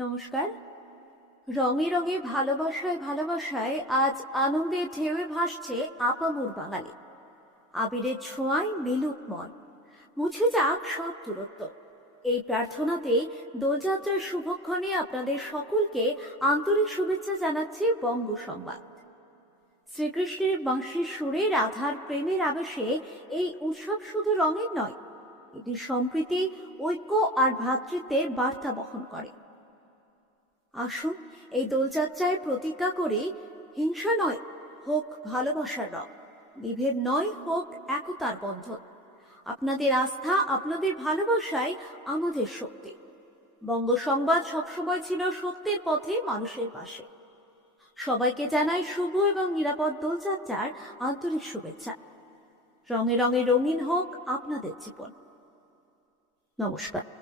নমস্কার। রঙে রঙে ভালোবাসায় ভালোবাসায় আজ আনন্দের ঢেউয়ে ভাসছে আপামর বাঙালি। আবিরের ছোঁয়ায় মিলুক মন, মুছে যাক সব দূরত্ব। এই প্রার্থনাতে দোলযাত্রার শুভক্ষণে আপনাদের সকলকে আন্তরিক শুভেচ্ছা জানাচ্ছি বঙ্গ সংবাদ। শ্রীকৃষ্ণের বাঁশির সুরে রাধার প্রেমের আবেশে এই উৎসব শুধু রঙের নয়, এটি সম্প্রীতি, ঐক্য আর ভ্রাতৃত্বের বার্তা বহন করে। আসুন এই দোলযাত্রায় প্রতিজ্ঞা করি, হিংসা নয়, হোক ভালোবাসার রং; বিভেদ নয়, হোক একতার বন্ধন। আপনাদের আস্থা, আপনাদের ভালোবাসায় আমাদের শক্তি। বঙ্গ সংবাদ সবসময় ছিল সত্যের পথে, মানুষের পাশে। সবাইকে জানাই শুভ এবং নিরাপদ দোলযাত্রার আন্তরিক শুভেচ্ছা। রঙে রঙে রঙিন হোক আপনাদের জীবন। নমস্কার।